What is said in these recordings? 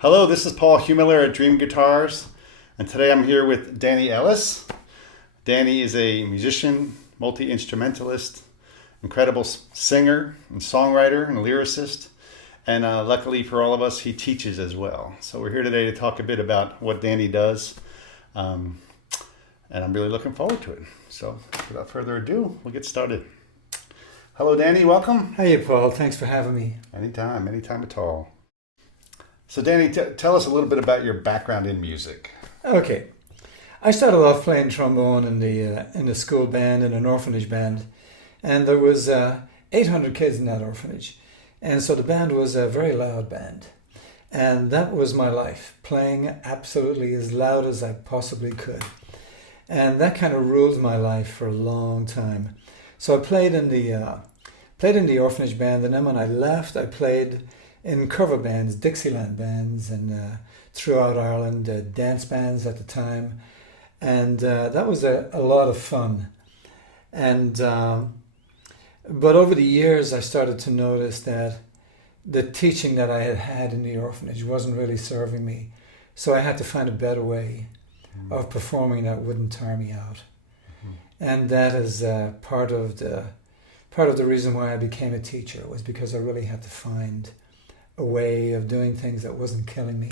Hello, this is Paul Humiller at Dream Guitars, and today I'm here with Danny Ellis. Danny is a musician, multi-instrumentalist, incredible singer and songwriter and lyricist, and luckily for all of us, he teaches as well. So we're here today to talk a bit about what Danny does, and I'm really looking forward to it. So without further ado, we'll get started. Hello, Danny. Welcome. Hey, Paul. Thanks for having me. Anytime at all. So Danny, tell us a little bit about your background in music. Okay. I started off playing trombone in the school band, in an orphanage band. And there was 800 kids in that orphanage. And so the band was a very loud band. And that was my life, playing absolutely as loud as I possibly could. And that kind of ruled my life for a long time. So I played in the orphanage band, and then when I left, I played in cover bands, Dixieland bands, and throughout Ireland, dance bands at the time, and that was a lot of fun. And but over the years, I started to notice that the teaching that I had had in the orphanage wasn't really serving me, so I had to find a better way of performing that wouldn't tire me out. And that is part of the reason why I became a teacher, was because I really had to find a way of doing things that wasn't killing me.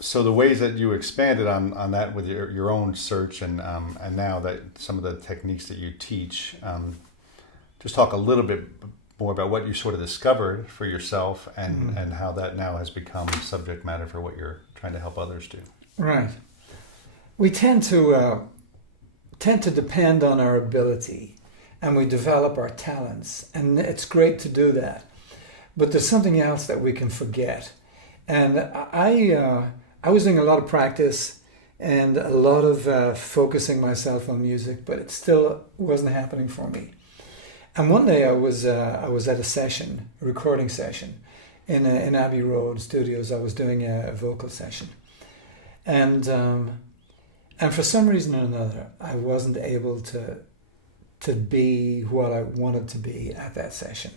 So the ways that you expanded on that with your own search and now that some of the techniques that you teach, just talk a little bit more about what you sort of discovered for yourself and how that now has become subject matter for what you're trying to help others do. Right. We tend to depend on our ability, and we develop our talents, and it's great to do that. But there's something else that we can forget. And I was doing a lot of practice and a lot of focusing myself on music, but it still wasn't happening for me. And one day I was at a recording session in Abbey Road Studios. I was doing a vocal session, and for some reason or another, I wasn't able to be what I wanted to be at that session.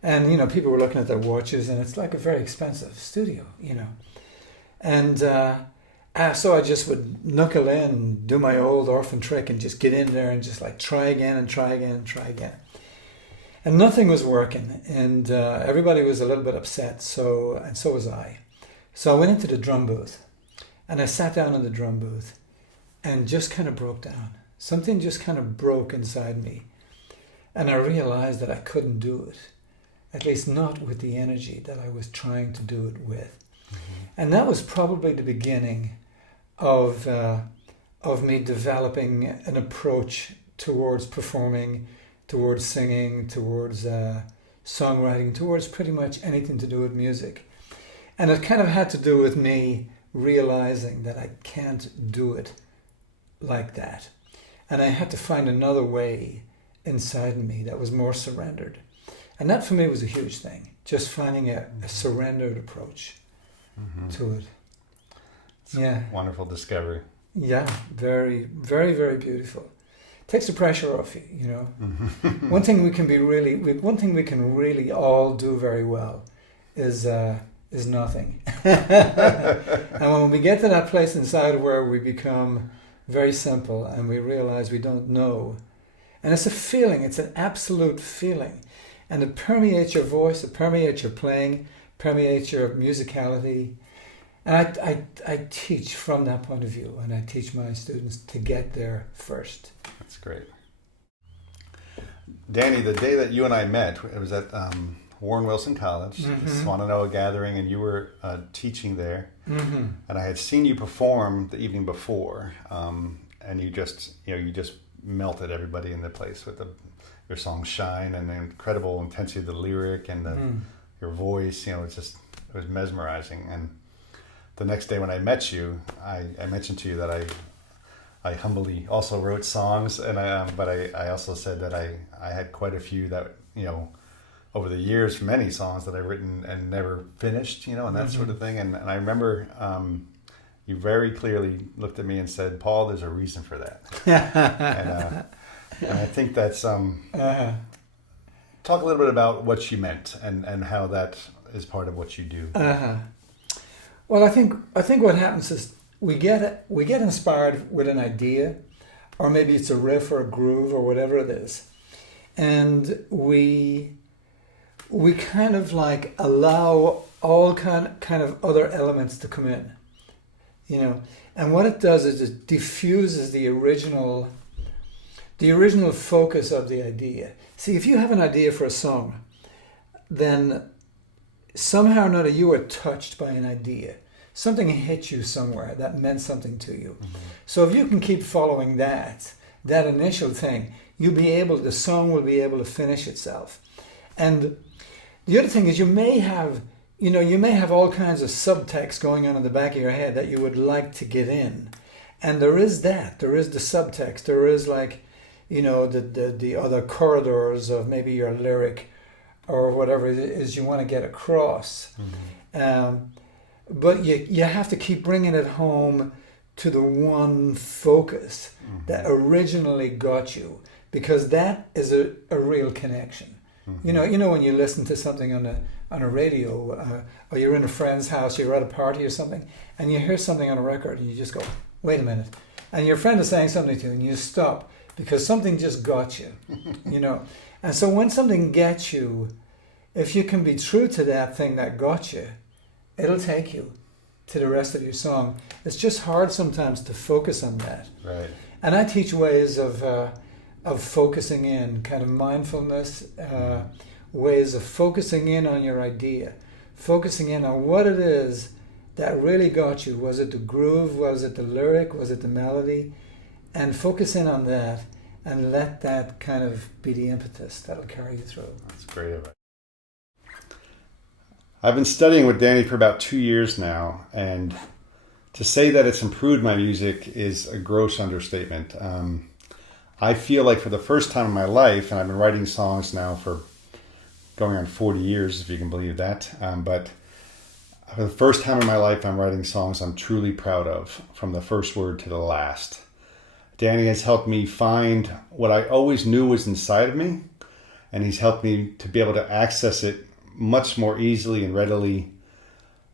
And, people were looking at their watches, and it's like a very expensive studio, And so I just would knuckle in and do my old orphan trick and just get in there and just like try again and try again and try again. And nothing was working, and everybody was a little bit upset, so was I. So I went into the drum booth, and I sat down in the drum booth and just kind of broke down. Something just kind of broke inside me, and I realized that I couldn't do it. At least not with the energy that I was trying to do it with. And that was probably the beginning of me developing an approach towards performing, towards singing, towards songwriting, towards pretty much anything to do with music. And it kind of had to do with me realizing that I can't do it like that. And I had to find another way inside me that was more surrendered. And that for me was a huge thing, just finding a surrendered approach to it. It's a wonderful discovery. Yeah, very, very, very beautiful. Takes the pressure off you, One thing we can really all do very well is nothing. And when we get to that place inside where we become very simple and we realize we don't know, and it's a feeling, it's an absolute feeling. And it permeates your voice, it permeates your playing, permeates your musicality. And I teach from that point of view, and I teach my students to get there first. That's great. Danny, the day that you and I met, it was at Warren Wilson College, the Swannanoa Gathering, and you were teaching there. And I had seen you perform the evening before, and you just melted everybody in the place with your song Shine and the incredible intensity of the lyric and your voice. It was mesmerizing. And the next day when I met you, I mentioned to you that I humbly also wrote songs, and but I also said that I had quite a few that over the years, many songs that I've written and never finished, and that sort of thing. And I remember you very clearly looked at me and said, "Paul, there's a reason for that." And I think that's talk a little bit about what she meant and how that is part of what you do. Well, I think what happens is we get inspired with an idea, or maybe it's a riff or a groove or whatever it is, and we kind of like allow all kind of other elements to come in, and what it does is it diffuses the original focus of the idea. See, if you have an idea for a song, then somehow or another you were touched by an idea. Something hit you somewhere that meant something to you. Mm-hmm. So if you can keep following that initial thing, the song will be able to finish itself. And the other thing is you may have all kinds of subtext going on in the back of your head that you would like to get in. And there is the subtext. There is the other corridors of maybe your lyric or whatever it is you want to get across. Mm-hmm. But you have to keep bringing it home to the one focus that originally got you, because that is a real connection. Mm-hmm. When you listen to something on a radio, or you're in a friend's house, you're at a party or something, and you hear something on a record, and you just go, wait a minute, and your friend is saying something to you, and you stop because something just got you, And so when something gets you, if you can be true to that thing that got you, it'll take you to the rest of your song. It's just hard sometimes to focus on that. Right. And I teach ways of focusing in, kind of mindfulness, ways of focusing in on your idea, focusing in on what it is that really got you. Was it the groove? Was it the lyric? Was it the melody? And focus in on that and let that kind of be the impetus that'll carry you through. That's great advice. I've been studying with Danny for about 2 years now, and to say that it's improved my music is a gross understatement. I feel like for the first time in my life, and I've been writing songs now for going on 40 years, if you can believe that, but for the first time in my life, I'm writing songs I'm truly proud of, from the first word to the last. Danny has helped me find what I always knew was inside of me, and he's helped me to be able to access it much more easily and readily.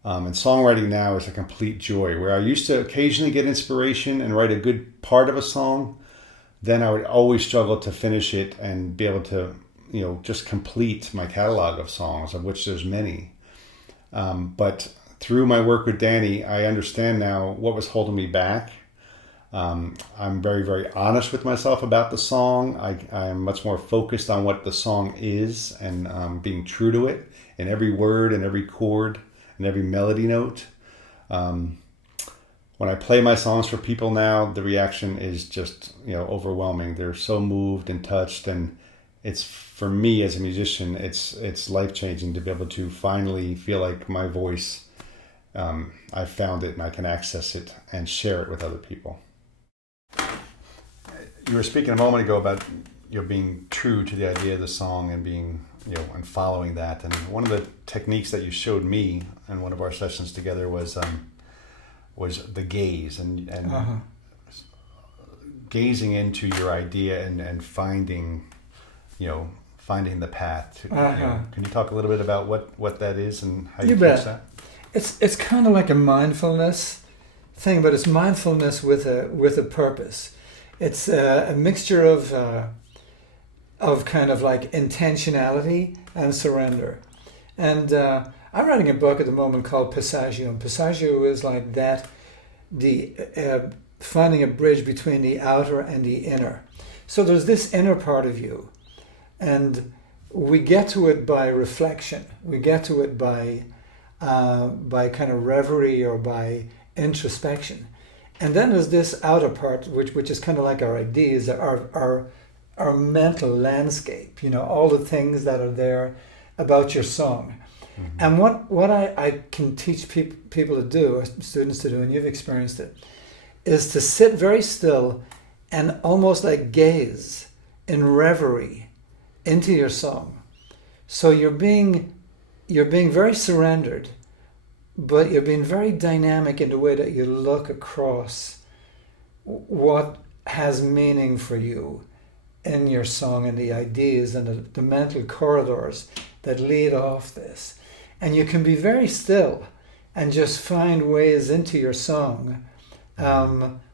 And songwriting now is a complete joy. Where I used to occasionally get inspiration and write a good part of a song, then I would always struggle to finish it and be able to, just complete my catalog of songs, of which there's many. But through my work with Danny, I understand now what was holding me back. I'm very, very honest with myself about the song. I'm much more focused on what the song is and being true to it in every word and every chord and every melody note. When I play my songs for people now, the reaction is just, overwhelming. They're so moved and touched, and it's, for me as a musician, it's life-changing to be able to finally feel like my voice, I found it and I can access it and share it with other people. You were speaking a moment ago about being true to the idea of the song and being and following that. And one of the techniques that you showed me in one of our sessions together was the gaze and gazing into your idea and finding the path. Can you talk a little bit about what that is and how you teach that? It's kind of like a mindfulness thing, but it's mindfulness with a purpose. It's a mixture of kind of like intentionality and surrender. And I'm writing a book at the moment called Passaggio, and Passaggio is like that, finding a bridge between the outer and the inner. So there's this inner part of you, and we get to it by reflection. We get to it by kind of reverie or by introspection. And then there's this outer part, which is kind of like our ideas, our mental landscape, all the things that are there about your song. Mm-hmm. And what I can teach people to do, or students to do, and you've experienced it, is to sit very still and almost like gaze in reverie into your song. So you're being very surrendered, but you're being very dynamic in the way that you look across what has meaning for you in your song and the ideas and the mental corridors that lead off this. and you can be very still and just find ways into your song,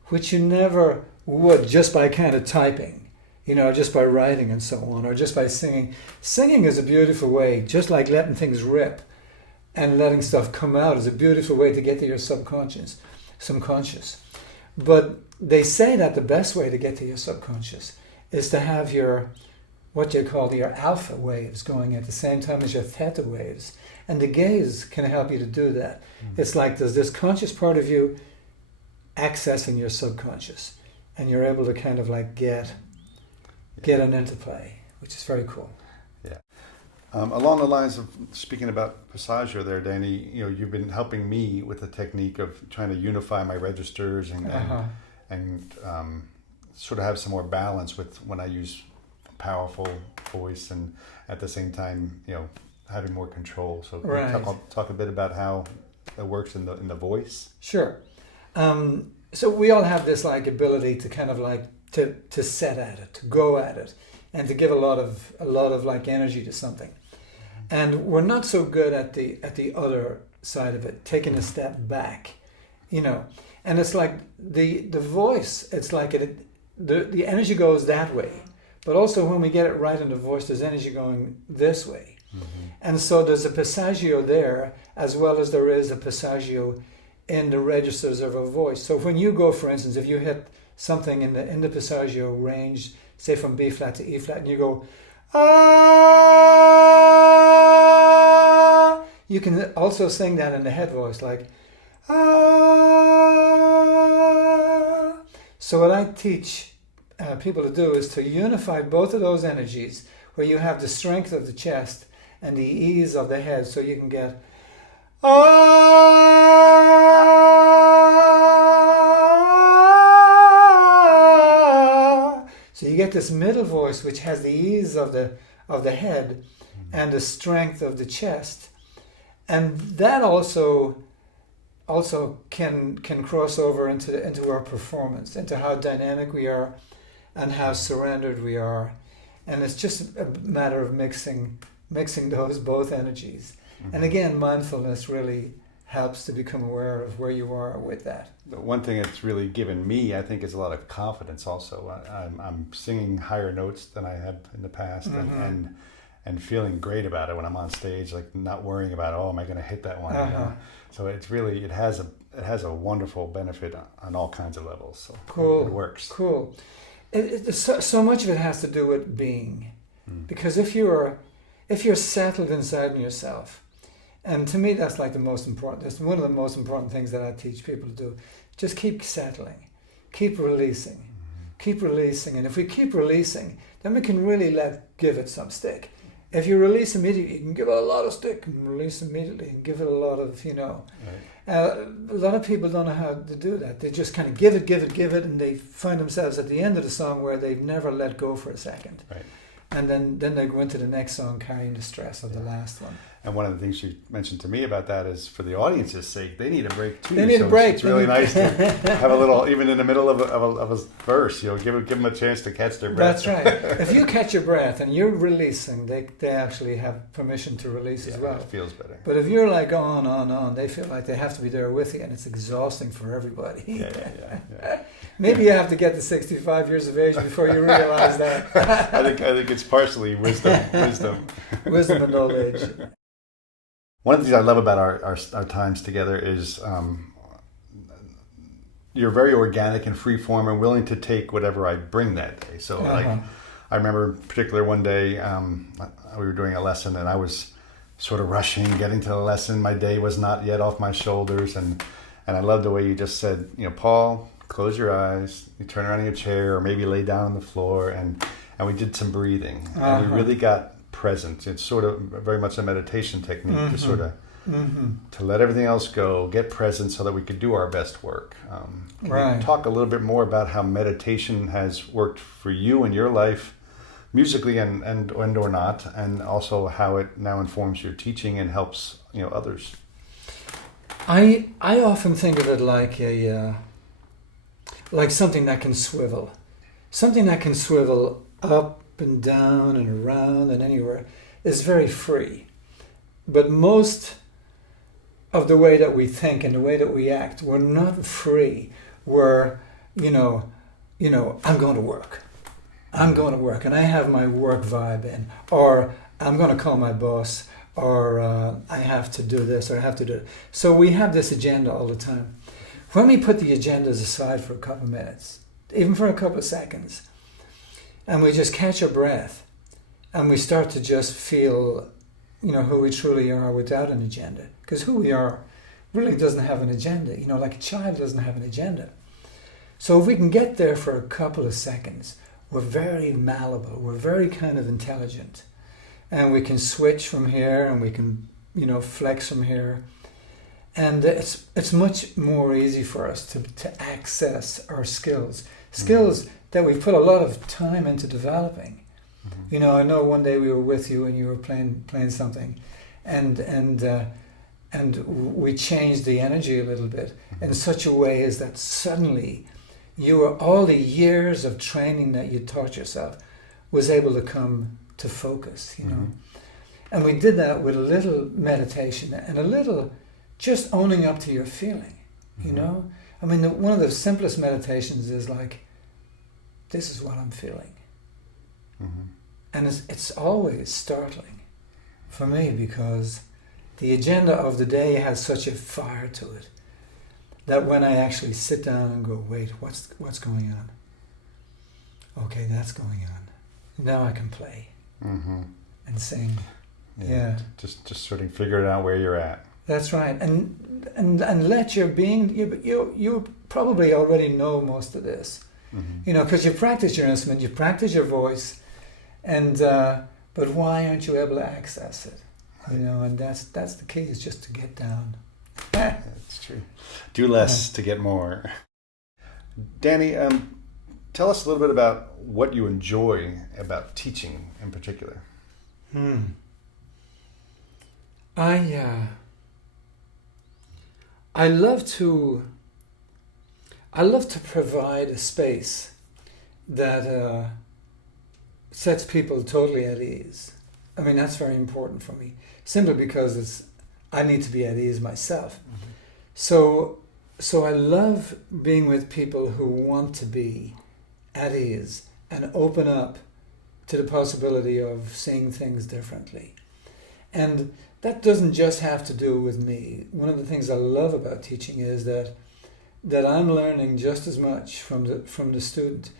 which you never would just by kind of typing, just by writing and so on, or just by singing. Singing is a beautiful way, just like letting things rip and letting stuff come out is a beautiful way to get to your subconscious. But they say that the best way to get to your subconscious is to have your, what you call your alpha waves going at the same time as your theta waves. And the gaze can help you to do that. It's like there's this conscious part of you accessing your subconscious, and you're able to kind of like get an interplay, which is very cool. Yeah. Along the lines of speaking about Passaggio there, Danny, you've been helping me with the technique of trying to unify my registers and sort of have some more balance with when I use powerful voice and at the same time, having more control. So right. talk a bit about how it works in the voice. Sure. So we all have this like ability to kind of like to set at it, to go at it, and to give a lot of like energy to something. And we're not so good at the other side of it, taking a step back, And it's like the voice. It's like the energy goes that way, but also when we get it right in the voice, there's energy going this way. And so there's a passaggio there, as well as there is a passaggio in the registers of a voice. So when you go, for instance, if you hit something in the passaggio range, say from B flat to E flat, and you go, ah, you can also sing that in the head voice, like, ah. So what I teach people to do is to unify both of those energies, where you have the strength of the chest and the ease of the head, so you can get so you get this middle voice, which has the ease of the head and the strength of the chest, and that also can cross over into our performance, into how dynamic we are and how surrendered we are, and it's just a matter of mixing those both energies. And again, mindfulness really helps to become aware of where you are with that. One thing it's really given me, I think, is a lot of confidence also. I'm singing higher notes than I have in the past, and feeling great about it when I'm on stage, like not worrying about, am I going to hit that one? So it's really, it has a wonderful benefit on all kinds of levels. So cool. It works. Cool. So much of it has to do with being, because if you're settled inside in yourself, and to me that's like the most important. That's one of the most important things that I teach people to do. Just keep settling, keep releasing, and if we keep releasing, then we can really give it some stick. If you release immediately, you can give it a lot of stick, and release immediately, and give it a lot of, Right. A lot of people don't know how to do that. They just kind of give it, and they find themselves at the end of the song where they've never let go for a second. Right. And then they go into the next song carrying the stress of the last one. And one of the things you mentioned to me about that is, for the audience's sake, they need a break too. They need a break. It's really nice to have a little, even in the middle of a verse, give them a chance to catch their breath. That's right. If you catch your breath and you're releasing, they actually have permission to release as well. It feels better. But if you're like on, they feel like they have to be there with you, and it's exhausting for everybody. Yeah. Maybe you have to get to 65 years of age before you realize that. I think it's partially wisdom and old age. One of the things I love about our times together is you're very organic and free form and willing to take whatever I bring that day. So like, I remember particularly one day we were doing a lesson and I was sort of rushing, getting to the lesson. My day was not yet off my shoulders, and I love the way you just said, Paul, close your eyes, you turn around in your chair, or maybe lay down on the floor, and we did some breathing. And we really got present. It's sort of very much a meditation technique to sort of to let everything else go, get present, so that we could do our best work. Can you talk a little bit more about how meditation has worked for you in your life, musically and or not, and also how it now informs your teaching and helps others? I often think of it like like something that can swivel up and down and around and anywhere, is very free. but most of the way that we think and the way that we act, we're not free. We're, I'm going to work. I'm going to work, and I have my work vibe in, or I'm going to call my boss, or I have to do this, or I have to do it. So we have this agenda all the time. When we put the agendas aside for a couple of minutes, even for a couple of seconds, and we just catch our breath, and we start to just feel, who we truly are without an agenda. Because who we are really doesn't have an agenda, like a child doesn't have an agenda. So if we can get there for a couple of seconds, we're very malleable, we're very kind of intelligent. And we can switch from here, and we can, flex from here. And it's much more easy for us to access our skills. Skills that we've put a lot of time into developing. Mm-hmm. I know one day we were with you and you were playing something, and we changed the energy a little bit in such a way as that suddenly all the years of training that you taught yourself was able to come to focus, And we did that with a little meditation and a little just owning up to your feeling, I mean, one of the simplest meditations is like, this is what I'm feeling. Mm-hmm. And it's always startling for me because the agenda of the day has such a fire to it that when I actually sit down and go, wait, what's going on? Okay, that's going on. Now I can play and sing. Yeah. Just sort of figuring out where you're at. That's right. And let your being, you probably already know most of this. Because you practice your instrument, you practice your voice, and but why aren't you able to access it? And that's the key, is just to get down. That's true. Do less to get more. Danny, tell us a little bit about what you enjoy about teaching in particular. I love to provide a space that sets people totally at ease. I mean, that's very important for me, simply because I need to be at ease myself. So I love being with people who want to be at ease and open up to the possibility of seeing things differently. And that doesn't just have to do with me. One of the things I love about teaching is that I'm learning just as much from the student.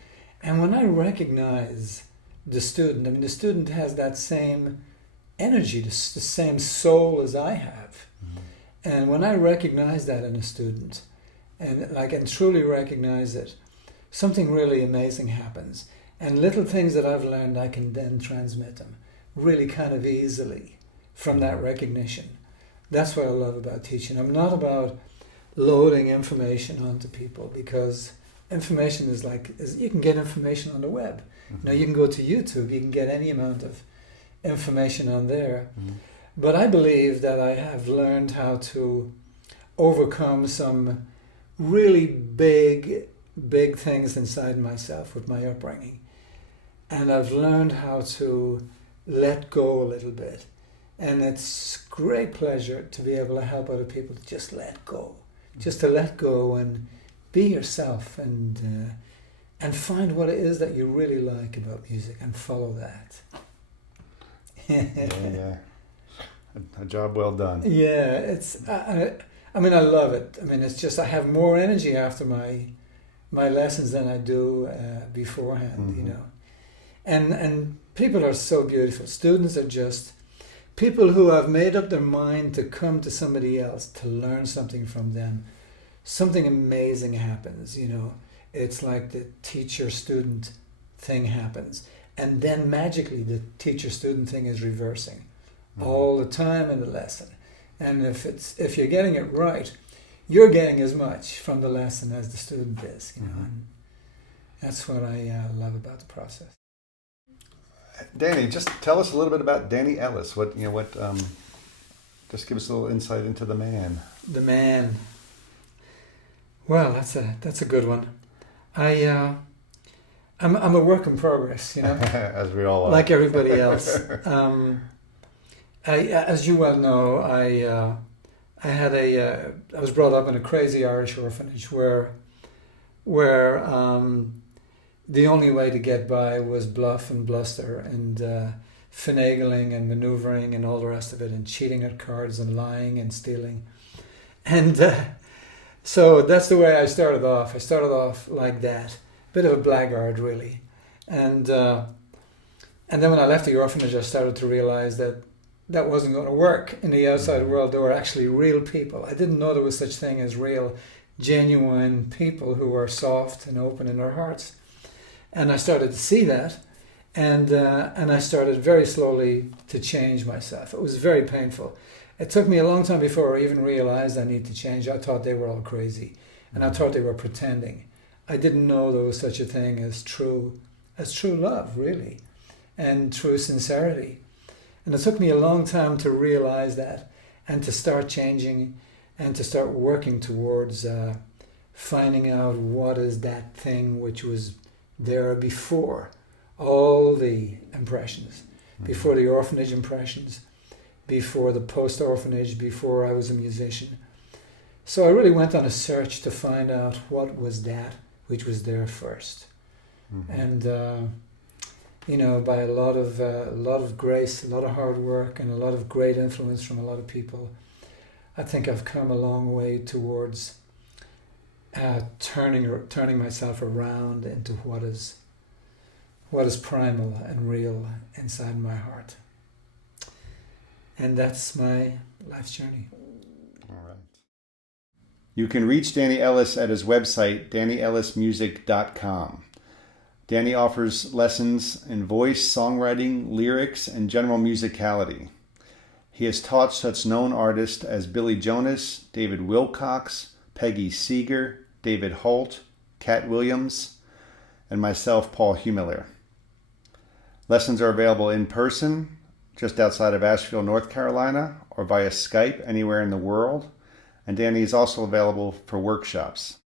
And when I recognize the student, I mean, the student has that same energy, the same soul as I have. And when I recognize that in a student, and truly recognize it, something really amazing happens. And little things that I've learned, I can then transmit them really kind of easily from that recognition. That's what I love about teaching. I'm not about loading information onto people, because information is you can get information on the web. You can go to YouTube, you can get any amount of information on there. But I believe that I have learned how to overcome some really big things inside myself with my upbringing. And I've learned how to let go a little bit. And it's great pleasure to be able to help other people to just let go. Just to let go and be yourself and find what it is that you really like about music and follow that. Yeah. A job well done. Yeah, it's. I mean, I love it. I mean, it's just I have more energy after my lessons than I do beforehand. And people are so beautiful. Students are just people who have made up their mind to come to somebody else to learn something from them. Something amazing happens. It's like the teacher-student thing happens, and then magically the teacher-student thing is reversing. All the time in the lesson. And if you're getting it right, you're getting as much from the lesson as the student is, and that's what I love about the process. Danny, just tell us a little bit about Danny Ellis. Just give us a little insight into the man. The man. Well, that's a good one. I'm a work in progress, As we all are. like everybody else. As you well know, I was brought up in a crazy Irish orphanage where the only way to get by was bluff and bluster and finagling and maneuvering and all the rest of it, and cheating at cards and lying and stealing. And so that's the way I started off. I started off like that, bit of a blackguard really. And then when I left the orphanage, I started to realize that that wasn't going to work in the outside world. There were actually real people. I didn't know there was such thing as real, genuine people who were soft and open in their hearts. And I started to see that, and I started very slowly to change myself. It was very painful. It took me a long time before I even realized I need to change. I thought they were all crazy, and I thought they were pretending. I didn't know there was such a thing as true love, really, and true sincerity. And it took me a long time to realize that, and to start changing, and to start working towards finding out what is that thing which was there before all the impressions, before the orphanage impressions, before the post-orphanage, before I was a musician. So I really went on a search to find out what was that which was there first. And by a lot of grace, a lot of hard work, and a lot of great influence from a lot of people, I think I've come a long way towards turning myself around into what is primal and real inside my heart. And that's my life's journey. All right. You can reach Danny Ellis at his website, DannyEllisMusic.com. Danny offers lessons in voice, songwriting, lyrics, and general musicality. He has taught such known artists as Billy Jonas, David Wilcox, Peggy Seeger, David Holt, Cat Williams, and myself, Paul Humiller. Lessons are available in person, just outside of Asheville, North Carolina, or via Skype anywhere in the world. And Danny is also available for workshops.